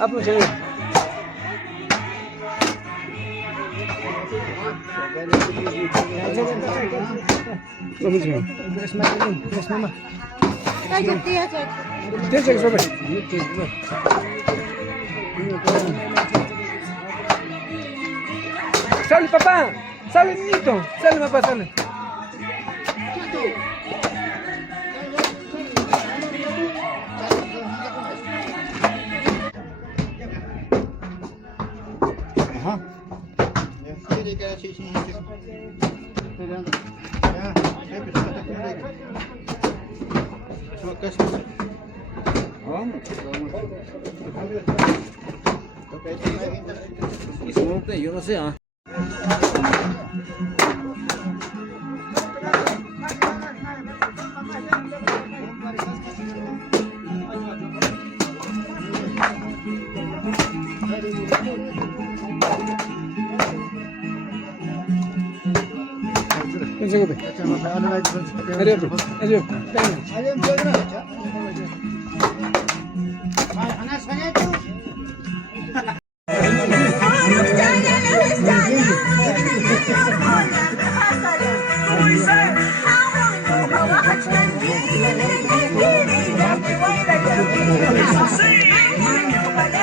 Apa sih? Vamos ver. Terus mama. Ayo dia aja. Dia cek sampai. Sale papá. Sale niñito. Sale papá, sale. Ajá. Yo no sé, ¿ah? Ayo,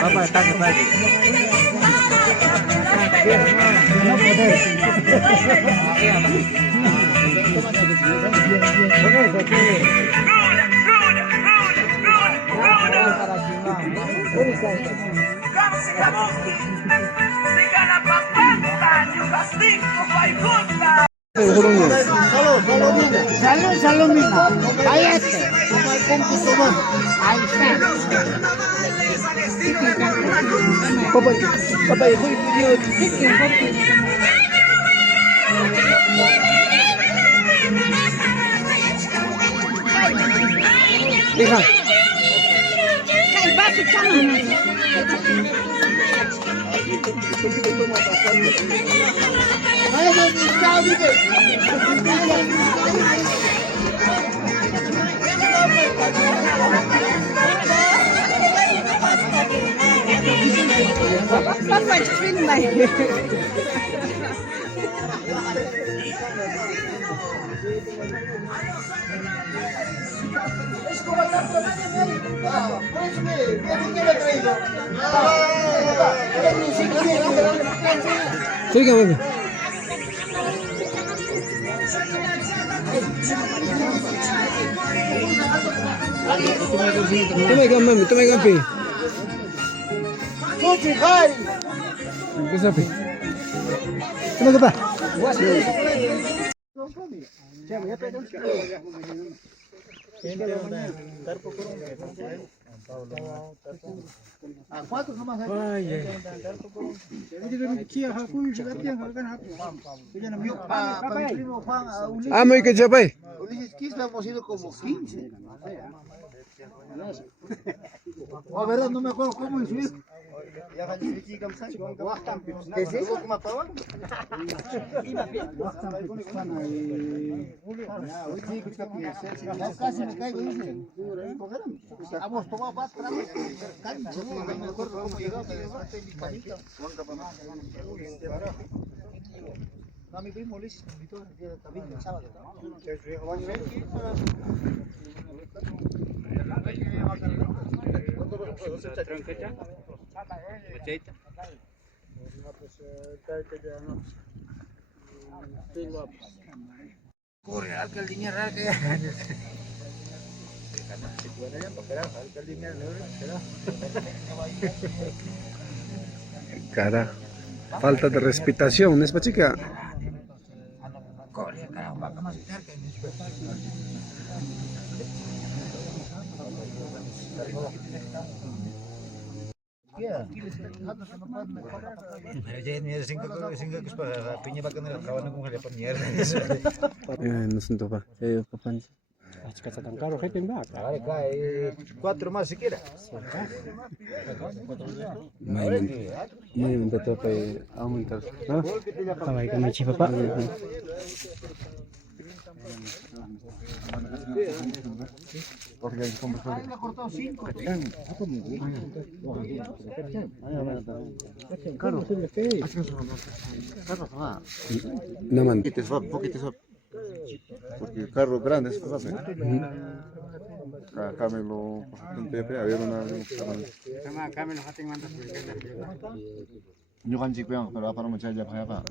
Papá, está que pasa. No puedes. Solo mismo. Cállate. Ahí está. Papá, hija. Papa, filma. Sigue, mami. Toma, mami, toma, Gampi. Empieza, Pi. Toma, papá. Ah, muy que chapay. Ulises Quispe hemos ido como 15. La verdad no me acuerdo cómo subir. ¿Qué es eso? Casi me caigo, dice. Hemos tomado más para no me acuerdo cómo llegamos. A mi primo Ulises me invitó el día también el sábado. Corre, alcaldía rara. Cara, falta de respiración, ¿no es, chica? Corre, carajo, va más cerca. No sé, papá. Papá. Está tan caro, jefe, va. Vale, cae 4 más siquiera. Muy bien, papá, aumentar. Estaba ahí con mi chifa, papá. Porque hay como Ay, me ha cortado 5. Claro. Naman. Poquito swap. Porque el carro grande es swap. Kami lo pepe, a ver una. Kami lo hating mantas. Nyukan jik yang pero apa namanya aja apa?